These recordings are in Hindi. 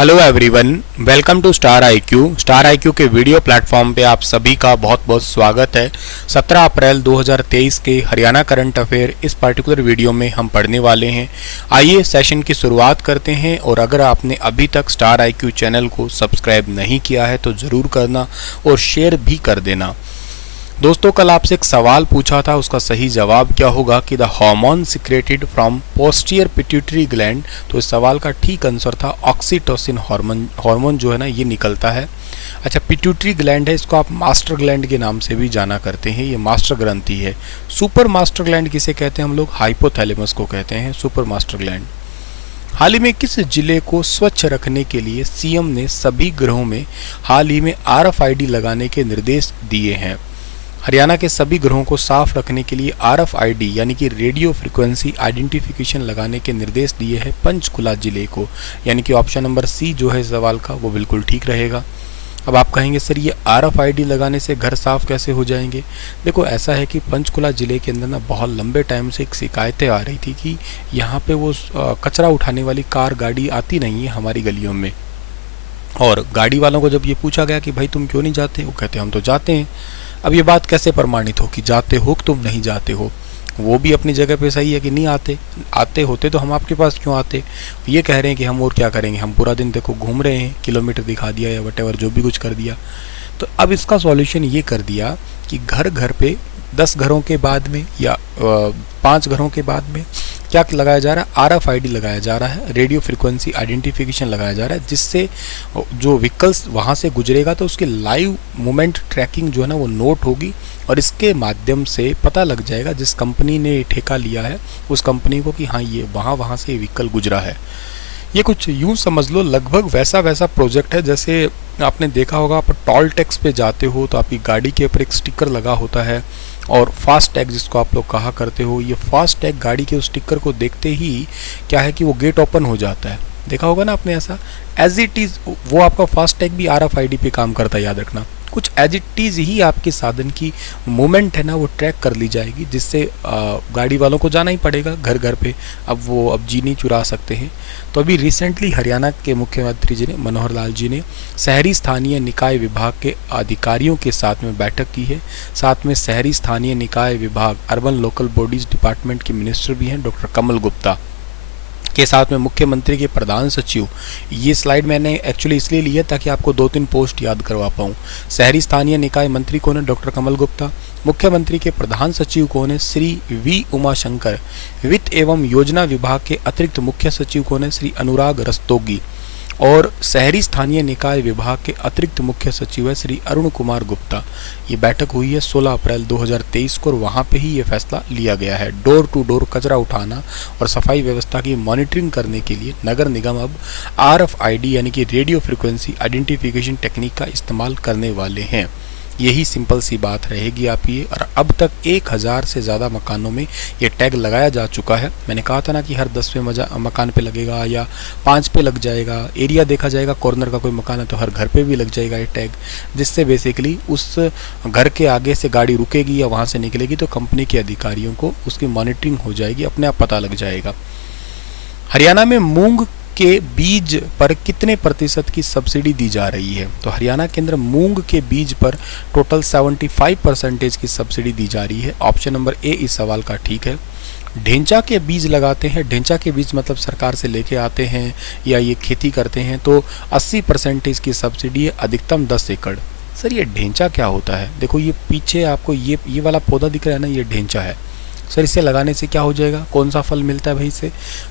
Hello everyone, welcome to Star IQ के वीडियो प्लेटफॉर्म पे आप सभी का बहुत बहुत स्वागत है। 17 अप्रैल 2023 के हरियाणा करंट अफेयर इस पर्टिकुलर वीडियो में हम पढ़ने वाले हैं। आइए सेशन की शुरुआत करते हैं। और अगर आपने अभी तक स्टार आईक्यू चैनल को सब्सक्राइब नहीं किया है तो ज़रूर करना और शेयर भी कर देना। दोस्तों, कल आपसे एक सवाल पूछा था, उसका सही जवाब क्या होगा कि the hormone secreted from posterior pituitary gland. तो इस सवाल का ठीक आंसर था ऑक्सीटोसिन हार्मोन जो है ना ये निकलता है। अच्छा, पिट्यूटरी ग्लैंड है, इसको आप मास्टर ग्लैंड के नाम से भी जाना करते हैं। ये मास्टर ग्रंथि है। सुपर मास्टर ग्लैंड किसे कहते हैं हम लोग? हाइपोथैलेमस को कहते हैं सुपर मास्टर ग्लैंड। हाल ही में किस जिले को स्वच्छ रखने के लिए सीएम ने सभी गृहों में हाल ही में RFID लगाने के निर्देश दिए हैं? हरियाणा के सभी गृहों को साफ रखने के लिए RFID यानी कि रेडियो फ्रीक्वेंसी आइडेंटिफिकेशन लगाने के निर्देश दिए हैं पंचकुला जिले को। यानी कि ऑप्शन नंबर सी जो है सवाल का वो बिल्कुल ठीक रहेगा। अब आप कहेंगे सर ये RFID लगाने से घर साफ कैसे हो जाएंगे? देखो, ऐसा है कि पंचकुला जिले के अंदर ना बहुत लंबे टाइम से एक शिकायतें आ रही थी कि यहाँ पे वो कचरा उठाने वाली कार गाड़ी आती नहीं है हमारी गलियों में। और गाड़ी वालों को जब ये पूछा गया कि भाई तुम क्यों नहीं जाते, वो कहते हम तो जाते हैं। अब ये बात कैसे प्रमाणित हो कि जाते हो कि तुम नहीं जाते हो? वो भी अपनी जगह पे सही है कि नहीं आते होते तो हम आपके पास क्यों आते? ये कह रहे हैं कि हम और क्या करेंगे, हम पूरा दिन देखो घूम रहे हैं, किलोमीटर दिखा दिया या वटेवर जो भी कुछ कर दिया। तो अब इसका सॉल्यूशन ये कर दिया कि घर घर पे 10 घरों के बाद में या 5 घरों के बाद में क्या लगाया जा रहा है? RFID लगाया जा रहा है, रेडियो फ्रीक्वेंसी आइडेंटिफिकेशन लगाया जा रहा है, जिससे जो व्हीकल्स वहाँ से गुजरेगा तो उसकी लाइव मूवमेंट ट्रैकिंग जो है ना वो नोट होगी। और इसके माध्यम से पता लग जाएगा जिस कंपनी ने ठेका लिया है उस कंपनी को कि हाँ ये वहाँ से व्हीकल गुजरा है। ये कुछ यूँ समझ लो लगभग वैसा प्रोजेक्ट है जैसे आपने देखा होगा, आप टोल टैक्स पे जाते हो तो आपकी गाड़ी के ऊपर एक स्टिकर लगा होता है और फास्ट टैग जिसको आप लोग कहा करते हो, ये फास्ट टैग गाड़ी के उस स्टिकर को देखते ही क्या है कि वो गेट ओपन हो जाता है। देखा होगा ना आपने ऐसा। एज इट इज़ वो आपका फास्ट टैग भी RFID पे काम करता है, याद रखना। कुछ एज इट इज़ ही आपके साधन की मूवमेंट है ना वो ट्रैक कर ली जाएगी, जिससे गाड़ी वालों को जाना ही पड़ेगा घर घर पे। अब वो अब जी नहीं चुरा सकते हैं। तो अभी रिसेंटली हरियाणा के मुख्यमंत्री जी ने, मनोहर लाल जी ने, शहरी स्थानीय निकाय विभाग के अधिकारियों के साथ में बैठक की है। साथ में शहरी स्थानीय निकाय विभाग अर्बन लोकल बॉडीज डिपार्टमेंट के मिनिस्टर भी हैं डॉक्टर कमल गुप्ता के साथ में मुख्यमंत्री के प्रधान सचिव। ये स्लाइड मैंने एक्चुअली इसलिए लिया ताकि आपको 2-3 पोस्ट याद करवा पाऊँ। शहरी स्थानीय निकाय मंत्री कौन है? डॉक्टर कमल गुप्ता। मुख्यमंत्री के प्रधान सचिव कौन है? श्री V उमाशंकर। वित्त एवं योजना विभाग के अतिरिक्त मुख्य सचिव कौन है? श्री अनुराग रस्तोगी। और शहरी स्थानीय निकाय विभाग के अतिरिक्त मुख्य सचिव है श्री अरुण कुमार गुप्ता। ये बैठक हुई है 16 अप्रैल 2023 को और वहाँ पे ही ये फैसला लिया गया है। डोर टू डोर कचरा उठाना और सफाई व्यवस्था की मॉनिटरिंग करने के लिए नगर निगम अब RFID यानी कि रेडियो फ्रीक्वेंसी आइडेंटिफिकेशन टेक्निक का इस्तेमाल करने वाले हैं। यही सिंपल सी बात रहेगी आपकी। और अब तक 1000 से ज़्यादा मकानों में ये टैग लगाया जा चुका है। मैंने कहा था ना कि हर 10वें मकान पे लगेगा या 5 पे लग जाएगा। एरिया देखा जाएगा, कॉर्नर का कोई मकान है तो हर घर पे भी लग जाएगा ये टैग, जिससे बेसिकली उस घर के आगे से गाड़ी रुकेगी या वहाँ से निकलेगी तो कंपनी के अधिकारियों को उसकी मॉनिटरिंग हो जाएगी, अपने आप पता लग जाएगा। हरियाणा में मूंग के बीज पर कितने प्रतिशत की सब्सिडी दी जा रही है? तो हरियाणा के अंदर मूंग के बीज पर टोटल 75% की सब्सिडी दी जा रही है। ऑप्शन नंबर ए इस सवाल का ठीक है। ढेंचा के बीज लगाते हैं, ढेंचा के बीज मतलब सरकार से लेके आते हैं या ये खेती करते हैं तो 80% की सब्सिडी है, अधिकतम 10 एकड़। सर ये ढेंचा क्या होता है? देखो ये पीछे आपको ये वाला पौधा दिख रहा है ना, ये ढेंचा है। सर इससे लगाने से क्या हो जाएगा? कौन सा फल मिलता है भाई इससे?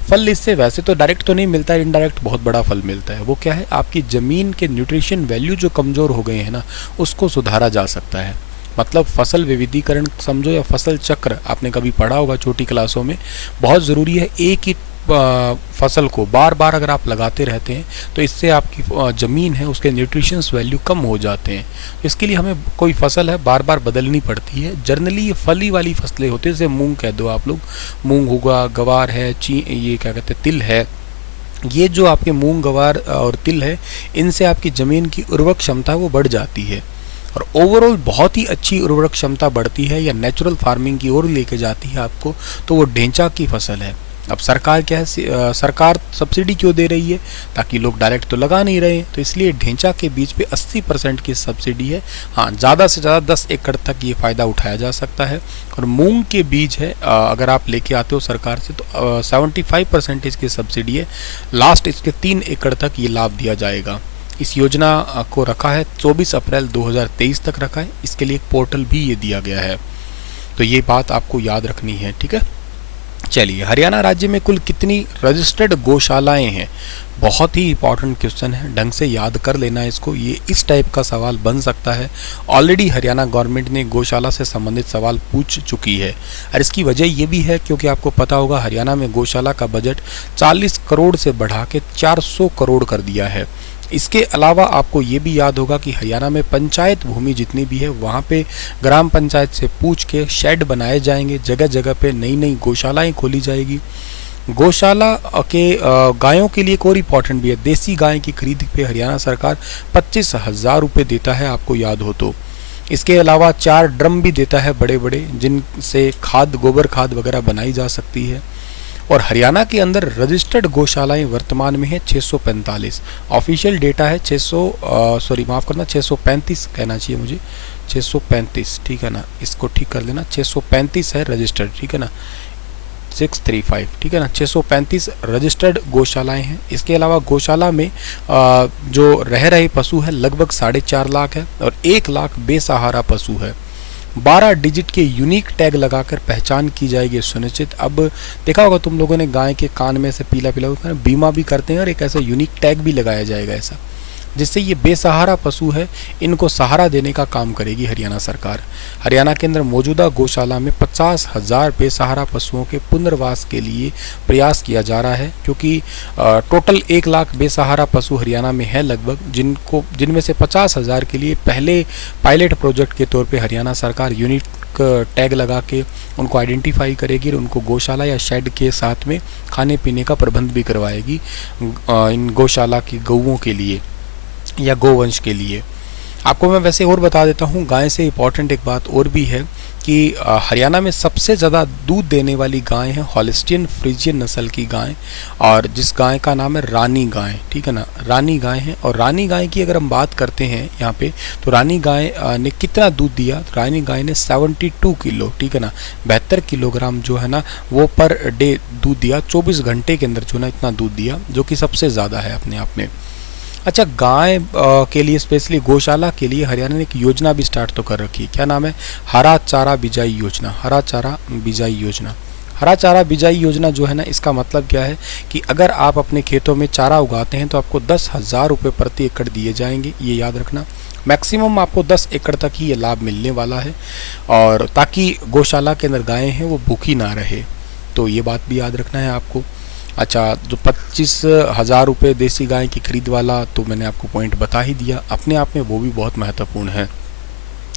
फल इससे वैसे तो डायरेक्ट तो नहीं मिलता है, इनडायरेक्ट बहुत बड़ा फल मिलता है। वो क्या है? आपकी ज़मीन के न्यूट्रिशन वैल्यू जो कमज़ोर हो गए हैं ना उसको सुधारा जा सकता है। मतलब फसल विविधीकरण समझो या फसल चक्र, आपने कभी पढ़ा होगा छोटी क्लासों में। बहुत ज़रूरी है एक ही फसल को बार बार अगर आप लगाते रहते हैं तो इससे आपकी ज़मीन है उसके न्यूट्रिशंस वैल्यू कम हो जाते हैं। इसके लिए हमें कोई फसल है बार बार बदलनी पड़ती है। जनरली ये फली वाली फसलें होती है, जैसे मूंग कह दो आप लोग, मूंग होगा, गवार है, ये क्या कहते हैं, तिल है। ये जो आपके मूंग, गवार और तिल है, इनसे आपकी ज़मीन की उर्वरक क्षमता वो बढ़ जाती है और ओवरऑल बहुत ही अच्छी उर्वरक क्षमता बढ़ती है या नेचुरल फार्मिंग की ओर लेके जाती है आपको। तो वो ढेंचा की फसल है। अब सरकार क्या है, सरकार सब्सिडी क्यों दे रही है, ताकि लोग डायरेक्ट तो लगा नहीं रहे, तो इसलिए ढेंचा के बीज पे 80% की सब्सिडी है। हाँ, ज़्यादा से ज़्यादा 10 एकड़ तक ये फ़ायदा उठाया जा सकता है। और मूंग के बीज है, अगर आप लेके आते हो सरकार से, तो 75% की सब्सिडी है। लास्ट इसके 3 एकड़ तक ये लाभ दिया जाएगा। इस योजना को रखा है 24 अप्रैल 2023 तक रखा है। इसके लिए एक पोर्टल भी ये दिया गया है, तो ये बात आपको याद रखनी है, ठीक है। चलिए, हरियाणा राज्य में कुल कितनी रजिस्टर्ड गौशालाएं हैं? बहुत ही इंपॉर्टेंट क्वेश्चन है, ढंग से याद कर लेना इसको, ये इस टाइप का सवाल बन सकता है। ऑलरेडी हरियाणा गवर्नमेंट ने गौशाला से संबंधित सवाल पूछ चुकी है, और इसकी वजह ये भी है क्योंकि आपको पता होगा हरियाणा में गौशाला का बजट 40 करोड़ से बढ़ा के 400 करोड़ कर दिया है। इसके अलावा आपको ये भी याद होगा कि हरियाणा में पंचायत भूमि जितनी भी है वहाँ पे ग्राम पंचायत से पूछ के शेड बनाए जाएंगे, जगह जगह पे नई नई गौशालाएं खोली जाएगी। गौशाला के गायों के लिए एक और इम्पॉर्टेंट भी है, देसी गाय की खरीद पे हरियाणा सरकार 25,000 रुपये देता है, आपको याद हो तो। इसके अलावा 4 ड्रम भी देता है बड़े बड़े, जिनसे खाद, गोबर खाद वगैरह बनाई जा सकती है। और हरियाणा के अंदर रजिस्टर्ड गौशालाएं वर्तमान में है 645। ऑफिशियल डेटा है 635 कहना चाहिए मुझे, 635, ठीक है ना, इसको ठीक कर देना, 635 है रजिस्टर्ड, ठीक है ना, 635, ठीक है ना, 635 रजिस्टर्ड गौशालाएं हैं। इसके अलावा गौशाला में जो रह रहे पशु है लगभग 4.5 लाख है, और 1 लाख बेसहारा पशु है। 12 डिजिट के यूनिक टैग लगाकर पहचान की जाएगी सुनिश्चित। अब देखा होगा तुम लोगों ने, गाय के कान में से पीला पीला होता है, बीमा भी करते हैं, और एक ऐसा यूनिक टैग भी लगाया जाएगा ऐसा, जिससे ये बेसहारा पशु है इनको सहारा देने का काम करेगी हरियाणा सरकार। हरियाणा के अंदर मौजूदा गौशाला में 50,000 बेसहारा पशुओं के पुनर्वास के लिए प्रयास किया जा रहा है, क्योंकि टोटल 1 लाख बेसहारा पशु हरियाणा में है लगभग, जिनमें से 50,000 के लिए पहले पायलट प्रोजेक्ट के तौर पर हरियाणा सरकार यूनिक टैग लगा के उनको आइडेंटिफाई करेगी और उनको गौशाला या शेड के साथ में खाने पीने का प्रबंध भी करवाएगी इन गौशाला की गौओं के लिए या गोवंश के लिए। आपको मैं वैसे और बता देता हूँ, गाय से इम्पॉर्टेंट एक बात और भी है कि हरियाणा में सबसे ज़्यादा दूध देने वाली गाय है हॉलिस्टियन फ्रीजियन नस्ल की गाय, और जिस गाय का नाम है रानी गाय, ठीक है ना, रानी गाय है। और रानी गाय की अगर हम बात करते हैं यहाँ पे, तो रानी गाय ने कितना दूध दिया, तो रानी गाय ने 72 किलो, ठीक है ना, 72 किलोग्राम जो है ना वो पर डे दूध दिया, 24 घंटे के अंदर जो ना इतना दूध दिया, जो कि सबसे ज़्यादा है अपने आप में। अच्छा, गाय के लिए स्पेशली गौशाला के लिए हरियाणा ने एक योजना भी स्टार्ट तो कर रखी है। क्या नाम है? हरा चारा बिजाई योजना। हरा चारा बिजाई योजना, हरा चारा बिजाई योजना जो है ना, इसका मतलब क्या है कि अगर आप अपने खेतों में चारा उगाते हैं तो आपको 10,000 रुपये प्रति एकड़ दिए जाएंगे, ये याद रखना। मैक्सिमम आपको 10 एकड़ तक ही ये लाभ मिलने वाला है, और ताकि गौशाला के अंदर गायें हैं वो भूखी ना रहे, तो ये बात भी याद रखना है आपको। अच्छा, जो 25,000 रुपये देसी गाय की खरीद वाला तो मैंने आपको पॉइंट बता ही दिया, अपने आप में वो भी बहुत महत्वपूर्ण है।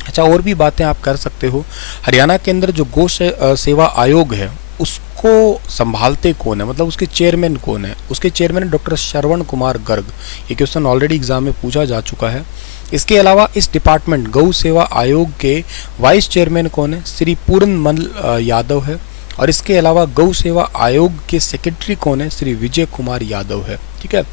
अच्छा, और भी बातें आप कर सकते हो। हरियाणा के अंदर जो गौ सेवा आयोग है उसको संभालते कौन है, मतलब उसके चेयरमैन कौन है? उसके चेयरमैन डॉक्टर श्रवण कुमार गर्ग। ये क्वेश्चन ऑलरेडी एग्जाम में पूछा जा चुका है। इसके अलावा इस डिपार्टमेंट गौ सेवा आयोग के वाइस चेयरमैन कौन है? श्री पूर्णमल यादव है। और इसके अलावा गौ सेवा आयोग के सेक्रेटरी कौन है? श्री विजय कुमार यादव है, ठीक है।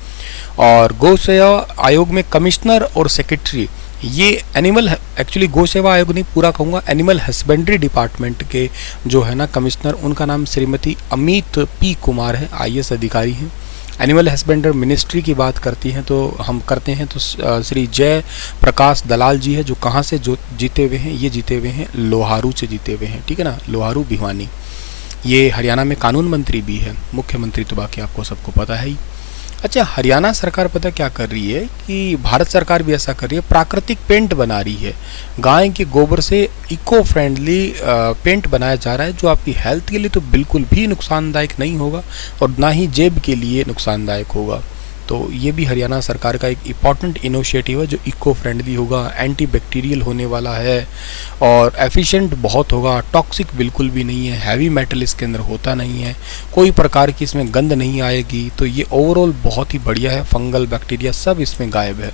और गौ सेवा आयोग में कमिश्नर और सेक्रेटरी, ये एनिमल, एक्चुअली गौ सेवा आयोग नहीं पूरा कहूँगा, एनिमल हस्बेंड्री डिपार्टमेंट के जो है ना कमिश्नर, उनका नाम श्रीमती अमित पी कुमार है, IAS अधिकारी हैं। एनिमल हस्बेंड्री मिनिस्ट्री की बात करती हैं तो हम करते हैं तो श्री जय प्रकाश दलाल जी है, जो कहाँ से जो जीते हुए हैं? ये जीते हुए हैं लोहारू से जीते हुए हैं, ठीक है ना, लोहारू भिवानी। ये हरियाणा में कानून मंत्री भी है, मुख्यमंत्री तो बाकी आपको सबको पता है ही। अच्छा, हरियाणा सरकार पता क्या कर रही है कि भारत सरकार भी ऐसा कर रही है, प्राकृतिक पेंट बना रही है। गाय के गोबर से इको फ्रेंडली पेंट बनाया जा रहा है, जो आपकी हेल्थ के लिए तो बिल्कुल भी नुकसानदायक नहीं होगा और ना ही जेब के लिए नुकसानदायक होगा। तो ये भी हरियाणा सरकार का एक इम्पॉर्टेंट इनिशिएटिव है जो इको फ्रेंडली होगा, एंटी बैक्टीरियल होने वाला है और एफिशिएंट बहुत होगा, टॉक्सिक बिल्कुल भी नहीं है, हैवी मेटल इसके अंदर होता नहीं है, कोई प्रकार की इसमें गंध नहीं आएगी। तो ये ओवरऑल बहुत ही बढ़िया है, फंगल बैक्टीरिया सब इसमें गायब है।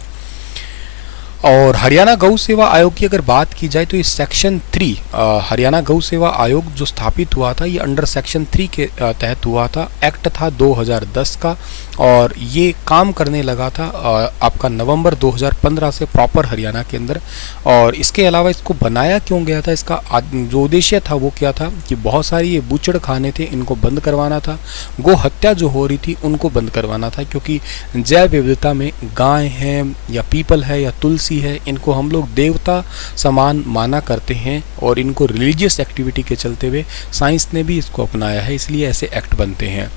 और हरियाणा गौ सेवा आयोग की अगर बात की जाए तो ये सेक्शन 3 हरियाणा गौ सेवा आयोग जो स्थापित हुआ था ये अंडर सेक्शन 3 के तहत हुआ था। एक्ट था 2010 का और ये काम करने लगा था आपका नवंबर 2015 से प्रॉपर हरियाणा के अंदर। और इसके अलावा इसको बनाया क्यों गया था, इसका जो उद्देश्य था वो क्या था कि बहुत सारी ये बूचड़ खाने थे, इनको बंद करवाना था। गो हत्या जो हो रही थी उनको बंद करवाना था, क्योंकि जैव विविधता में गाय है या पीपल है या तुलसी है, इनको हम लोग देवता समान माना करते हैं और इनको रिलीजियस एक्टिविटी के चलते हुए साइंस ने भी इसको अपनाया है, इसलिए ऐसे एक्ट बनते हैं।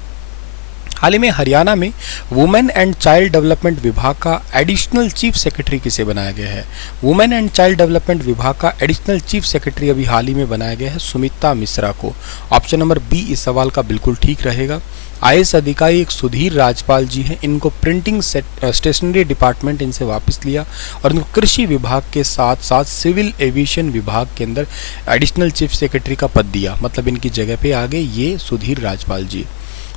हाल ही में हरियाणा में वुमेन एंड चाइल्ड डेवलपमेंट विभाग का एडिशनल चीफ सेक्रेटरी किसे बनाया गया है? वुमेन एंड चाइल्ड डेवलपमेंट विभाग का एडिशनल चीफ सेक्रेटरी अभी हाल ही में बनाया गया है सुमिता मिश्रा को। ऑप्शन नंबर बी इस सवाल का बिल्कुल ठीक रहेगा। आईएएस अधिकारी एक सुधीर राजपाल जी हैं, इनको प्रिंटिंग स्टेशनरी डिपार्टमेंट इनसे वापस लिया और इनको कृषि विभाग के साथ साथ सिविल एविएशन विभाग के अंदर एडिशनल चीफ सेक्रेटरी का पद दिया, मतलब इनकी जगह पे आ गए ये सुधीर राजपाल जी।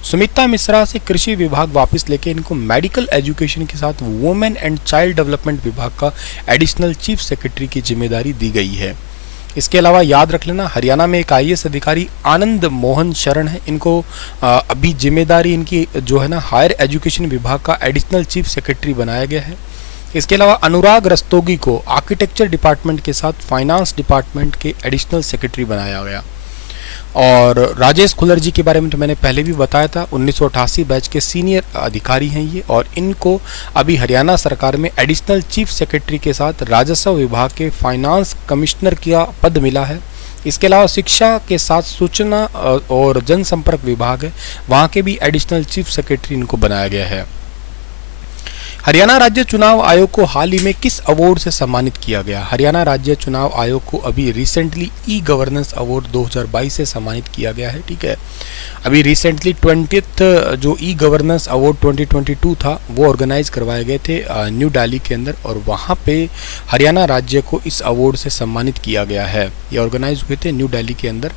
सुमिता मिश्रा से कृषि विभाग वापस लेके इनको मेडिकल एजुकेशन के साथ वुमेन एंड चाइल्ड डेवलपमेंट विभाग का एडिशनल चीफ सेक्रेटरी की जिम्मेदारी दी गई है। इसके अलावा याद रख लेना हरियाणा में एक आईएएस अधिकारी आनंद मोहन शरण है, इनको अभी जिम्मेदारी इनकी जो है ना हायर एजुकेशन विभाग का एडिशनल चीफ सेक्रेटरी बनाया गया है। इसके अलावा अनुराग रस्तोगी को आर्किटेक्चर डिपार्टमेंट के साथ फाइनेंस डिपार्टमेंट के एडिशनल सेक्रेटरी बनाया गया। और राजेश खुल्लर जी के बारे में तो मैंने पहले भी बताया था, 1988 बैच के सीनियर अधिकारी हैं ये, और इनको अभी हरियाणा सरकार में एडिशनल चीफ सेक्रेटरी के साथ राजस्व विभाग के फाइनेंस कमिश्नर का पद मिला है। इसके अलावा शिक्षा के साथ सूचना और जनसंपर्क विभाग है, वहाँ के भी एडिशनल चीफ सेक्रेटरी इनको बनाया गया है। हरियाणा राज्य चुनाव आयोग को हाल ही में किस अवार्ड से सम्मानित किया गया? हरियाणा राज्य चुनाव आयोग को अभी रिसेंटली ई गवर्नेंस अवार्ड 2022 से सम्मानित किया गया है। ठीक है, अभी रिसेंटली 20th जो ई गवर्नेंस अवार्ड 2022 था वो ऑर्गेनाइज करवाए गए थे न्यू दिल्ली के अंदर, और वहाँ पे हरियाणा राज्य को इस अवार्ड से सम्मानित किया गया है। ये ऑर्गेनाइज हुए थे न्यू दिल्ली के अंदर।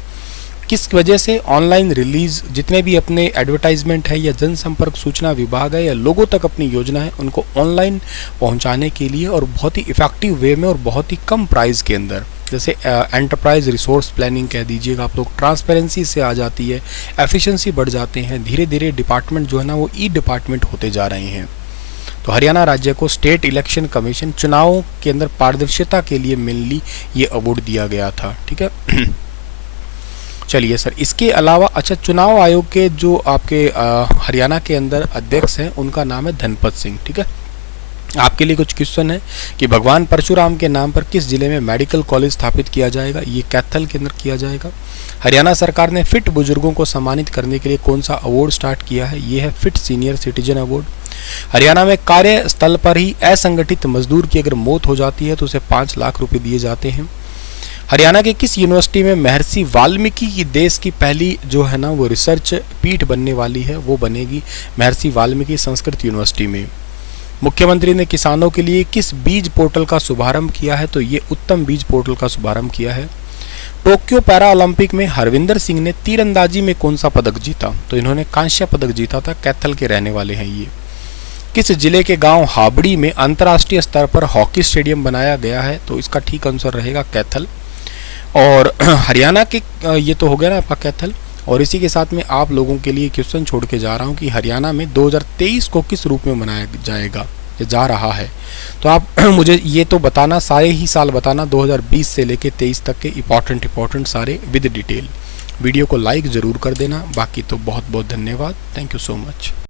किस वजह से? ऑनलाइन रिलीज जितने भी अपने एडवर्टाइजमेंट है या जनसंपर्क सूचना विभाग है या लोगों तक अपनी योजना है उनको ऑनलाइन पहुंचाने के लिए, और बहुत ही इफेक्टिव वे में और बहुत ही कम प्राइस के अंदर, जैसे एंटरप्राइज रिसोर्स प्लानिंग कह दीजिएगा आप लोग, ट्रांसपेरेंसी से आ जाती है, एफिशिएंसी बढ़ जाते हैं, धीरे धीरे डिपार्टमेंट जो है ना वो ई डिपार्टमेंट होते जा रहे हैं। तो हरियाणा राज्य को स्टेट इलेक्शन कमीशन चुनावों के अंदर पारदर्शिता के लिए मेनली ये अवार्ड दिया गया था। ठीक है चलिए सर, इसके अलावा अच्छा, चुनाव आयोग के जो आपके हरियाणा के अंदर अध्यक्ष हैं उनका नाम है धनपत सिंह। ठीक है, आपके लिए कुछ क्वेश्चन है कि भगवान परशुराम के नाम पर किस जिले में मेडिकल कॉलेज स्थापित किया जाएगा? ये कैथल के अंदर किया जाएगा। हरियाणा सरकार ने फिट बुजुर्गों को सम्मानित करने के लिए कौन सा अवार्ड स्टार्ट किया है? ये है fit senior citizen award. Haryana में कार्यस्थल पर ही असंगठित मजदूर की अगर मौत हो जाती है तो उसे 5 लाख रुपए दिए जाते हैं। हरियाणा के किस यूनिवर्सिटी में महर्षि वाल्मीकि की देश की पहली जो है ना वो रिसर्च पीठ बनने वाली है? वो बनेगी महर्षि वाल्मीकि संस्कृत यूनिवर्सिटी में। मुख्यमंत्री ने किसानों के लिए किस बीज पोर्टल का शुभारंभ किया है? तो ये उत्तम बीज पोर्टल का शुभारंभ किया है। टोक्यो पैरा ओलंपिक में हरविंदर सिंह ने तीरंदाजी में कौन सा पदक जीता? तो इन्होंने कांस्य पदक जीता था, कैथल के रहने वाले हैं ये। किस जिले के गांव हाबड़ी में अंतर्राष्ट्रीय स्तर पर हॉकी स्टेडियम बनाया गया है? तो इसका ठीक आंसर रहेगा कैथल। और हरियाणा के ये तो हो गया ना आपका कैथल, और इसी के साथ में आप लोगों के लिए क्वेश्चन छोड़ के जा रहा हूँ कि हरियाणा में 2023 को किस रूप में मनाया जाएगा या जा रहा है? तो आप मुझे ये तो बताना, सारे ही साल बताना, 2020 से लेके 23 तक के इंपॉर्टेंट सारे विद डिटेल। वीडियो को लाइक ज़रूर कर देना। बाकी तो बहुत बहुत धन्यवाद। Thank you so much.